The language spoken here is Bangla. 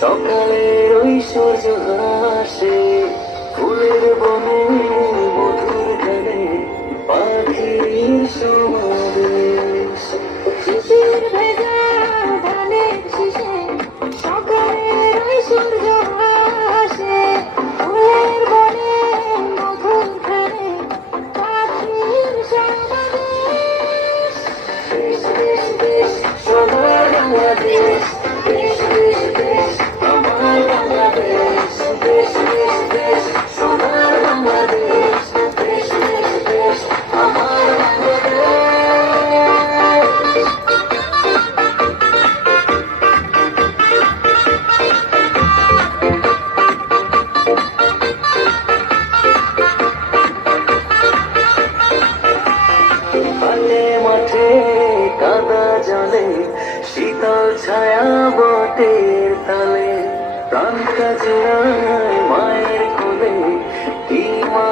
সকালের ওই সূর্য হাসে, ফুলের বনে মধুর ধানে পাখির সমাবেশ। শিশির ভেজা ধানের শীষে সকালের ওই সূর্য হাসে, ফুলের বনে মধুর ধানে পাখির সমাবেশ। দেশ দেশ দেশ সোনার বাংলাদেশ, দেশ দেশ দেশ আমার বাংলাদেশ। দেশ দেশ দেশ সোনার বাংলাদেশ, দেশ দেশ দেশ আমার বাংলাদেশ। হাটে মাঠে কাদা জলে, শীতল ছায়া বটের তালে, প্রাণটা জোড়ায় মায়ের কোলে কি মা